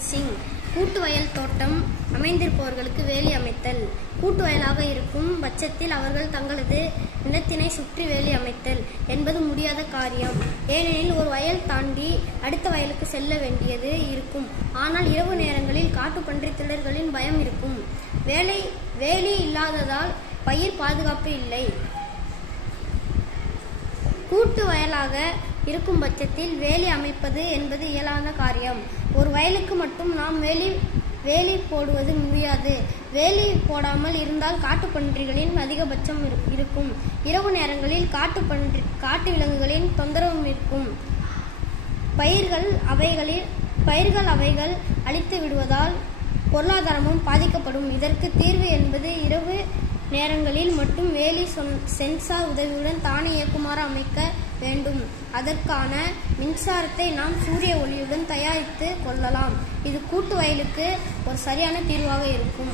ஜக்ஜீத் சிங். கூட்டு வயல் தோட்டம் அமைந்திருப்பவர்களுக்கு வேலி அமைத்தல். கூட்டு வயலாக இருக்கும் பட்சத்தில் அவர்கள் தங்களது நிலத்தினை சுற்றி வேலி அமைத்தல் என்பது முடியாத காரியம். ஏனெனில் ஒரு வயல் தாண்டி அடுத்த வயலுக்கு செல்ல வேண்டியது இருக்கும். ஆனால் இரவு நேரங்களில் காட்டுப்பன்றி திருடர்களின் பயம் இருக்கும். வேலி இல்லாததால் பயிர் பாதுகாப்பு இல்லை. கூட்டு வயலாக இருக்கும் பட்சத்தில் வேலி அமைப்பது என்பது இயலாத காரியம். ஒரு வயலுக்கு மட்டும் நாம் வேலி போடுவது முடியாது. வேலி போடாமல் இருந்தால் காட்டுப்பன்றிகளின் அதிகபட்சம் இருக்கும். இரவு நேரங்களில் காட்டு விலங்குகளின் தொந்தரவும் இருக்கும். பயிர்கள் அவைகள் அழித்து விடுவதால் பொருளாதாரமும் பாதிக்கப்படும். இதற்கு தீர்வு என்பது இரவு நேரங்களில் மட்டும் வேலி சென்சார் உதவியுடன் தானே இயக்குமாறு அமைக்க வேண்டும். அதற்கான மின்சாரத்தை நாம் சூரிய ஒளியுடன் தயாரித்து கொள்ளலாம். இது கூட்டு வயலுக்கு ஒரு சரியான தீர்வாக இருக்கும்.